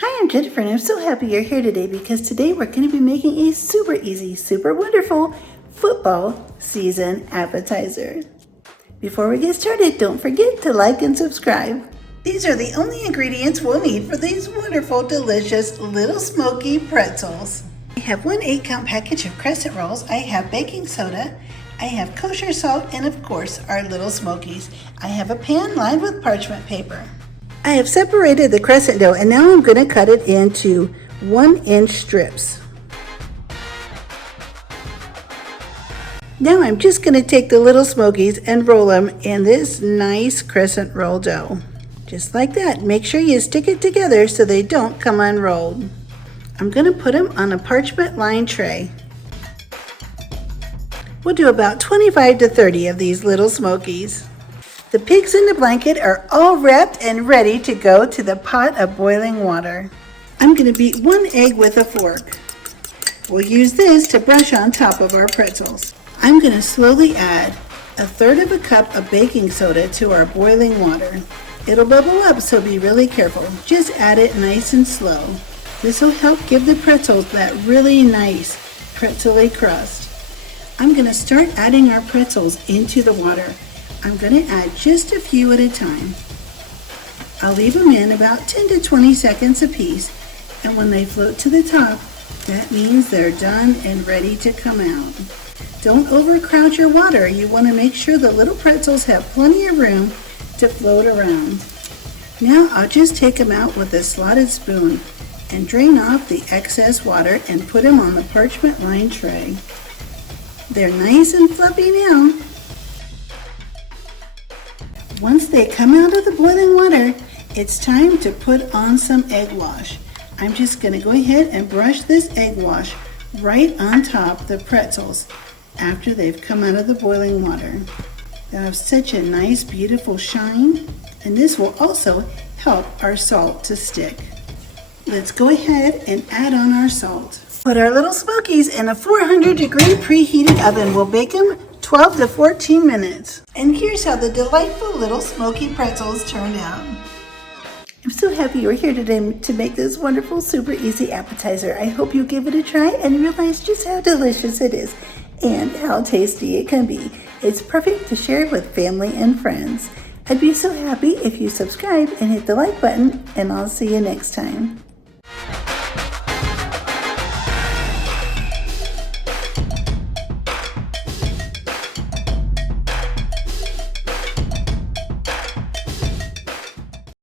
Hi, I'm Jennifer and I'm so happy you're here today because today we're going to be making a super easy, super wonderful football season appetizer. Before we get started, don't forget to like and subscribe. These are the only ingredients we'll need for these wonderful, delicious little smoky pretzels. I have one 8-count package of crescent rolls. I have baking soda. I have kosher salt and of course our little smokies. I have a pan lined with parchment paper. I have separated the crescent dough and now I'm going to cut it into 1-inch strips. Now I'm just going to take the little smokies and roll them in this nice crescent roll dough. Just like that. Make sure you stick it together so they don't come unrolled. I'm going to put them on a parchment lined tray. We'll do about 25 to 30 of these little smokies. The pigs in the blanket are all wrapped and ready to go to the pot of boiling water. I'm going to beat 1 egg with a fork. We'll use this to brush on top of our pretzels. I'm going to slowly add 1/3 cup of baking soda to our boiling water. It'll bubble up, so be really careful. Just add it nice and slow. This will help give the pretzels that really nice pretzel-y crust. I'm going to start adding our pretzels into the water. I'm going to add just a few at a time. I'll leave them in about 10 to 20 seconds apiece, and when they float to the top, that means they're done and ready to come out. Don't overcrowd your water. You want to make sure the little pretzels have plenty of room to float around. Now I'll just take them out with a slotted spoon and drain off the excess water and put them on the parchment lined tray. They're nice and fluffy now. Once they come out of the boiling water, it's time to put on some egg wash. I'm just going to go ahead and brush this egg wash right on top of the pretzels after they've come out of the boiling water. They'll have such a nice, beautiful shine, and this will also help our salt to stick. Let's go ahead and add on our salt. Put our little smokies in a 400-degree preheated oven. We'll bake them 12 to 14 minutes. And here's how the delightful little smoky pretzels turned out. I'm so happy you're here today to make this wonderful, super easy appetizer. I hope you give it a try and realize just how delicious it is and how tasty it can be. It's perfect to share with family and friends. I'd be so happy if you subscribe and hit the like button, and I'll see you next time.